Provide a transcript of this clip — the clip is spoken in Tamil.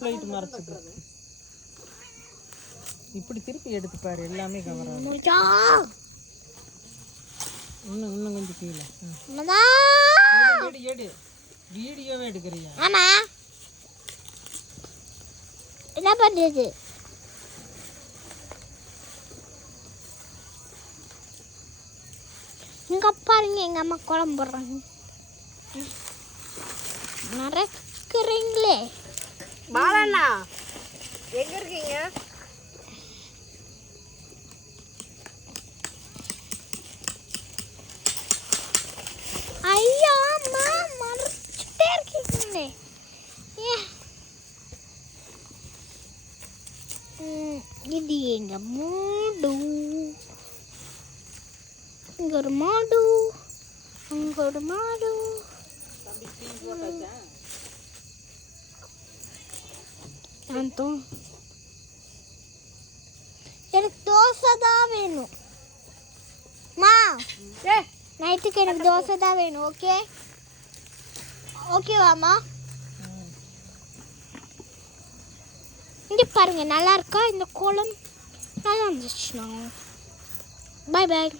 பிளேட் மறைச்சது. இப்படி திருப்பி எடுத்து பாரு, எல்லாமே கவர் ஆகும். இன்னும் கொஞ்சம் கீழே எடு. வீடியோவே எடுக்கிறியா? ஆமா. என்ன பண்றது? இங்க பாருங்க, எங்க அம்மா குழம்பு போடுறாங்க. நடக்கிறீங்களே. பாலண்ணா எங்க இருக்கீங்க? ஐயா அம்மா மறைச்சிட்டே இருக்கீங்களே. இது எங்க மாடு. இங்க ஒரு மாடு, அங்க ஒரு மாடு. எனக்கு தோசை தான் வேணும். நைட்டுக்கு எனக்கு தோசை தான் வேணும். ஓகே ஓகேவாம்மா? இங்கே பாருங்க, நல்லா இருக்கா இந்த கோலம்? நல்லா இருந்துச்சுண்ணா. பாய் பாய்.